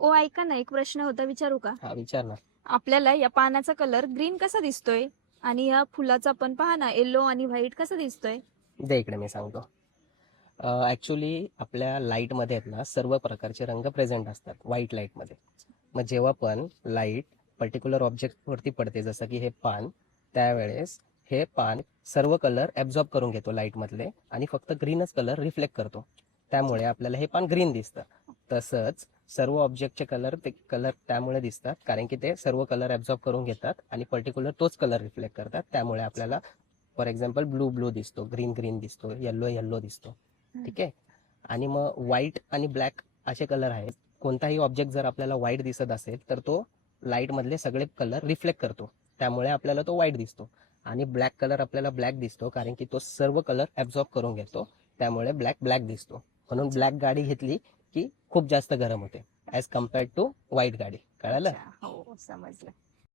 ओ ऐका ना, एक प्रश्न होता, विचारू का? हा विचार ना. आपल्याला या पानाचा कलर ग्रीन कसा दिसतोय आणि या फुलाचा पण पहा ना, येलो आणि व्हाईट कसा दिसतोय? दे इकडे मी सांगतो. ॲक्च्युली आपल्या लाईटमध्ये आहेत ना सर्व प्रकारचे रंग प्रेझेंट असतात व्हाईट लाईटमध्ये. मग जेव्हा पण लाईट पर्टिक्युलर ऑब्जेक्टवरती पडते जसं की हे पान, त्यावेळेस हे पान सर्व कलर ॲब्झॉर्ब करून घेतो लाईटमधले आणि फक्त ग्रीनच कलर रिफ्लेक्ट करतो. त्यामुळे आपल्याला हे पान ग्रीन दिसतं. तसंच सर्व ऑब्जेक्टचे कलर ते कलर त्यामुळे दिसतात कारण की ते सर्व कलर ॲब्झॉर्ब करून घेतात आणि पर्टिक्युलर तोच कलर रिफ्लेक्ट करतात. त्यामुळे आपल्याला फॉर एक्झाम्पल ब्लू ब्लू दिसतो, ग्रीन ग्रीन दिसतो, येल्लो येल्लो दिसतो. ठीक आहे. आणि मग व्हाईट आणि ब्लॅक असे कलर आहेत. कोणताही ऑब्जेक्ट जर आपल्याला व्हाईट दिसत असेल तर तो लाईट मधले सगळे कलर रिफ्लेक्ट करतो, त्यामुळे आपल्याला तो व्हाईट दिसतो. आणि ब्लॅक कलर आपल्याला ब्लॅक दिसतो कारण की तो सर्व कलर ऍब्झॉर्ब करून घेतो, त्यामुळे ब्लॅक ब्लॅक दिसतो. म्हणून ब्लॅक गाडी घेतली की खूप जास्त गरम होते ऍज कम्पेअर्ड टू व्हाईट गाडी. कळालं? अच्छा, हो समजलं.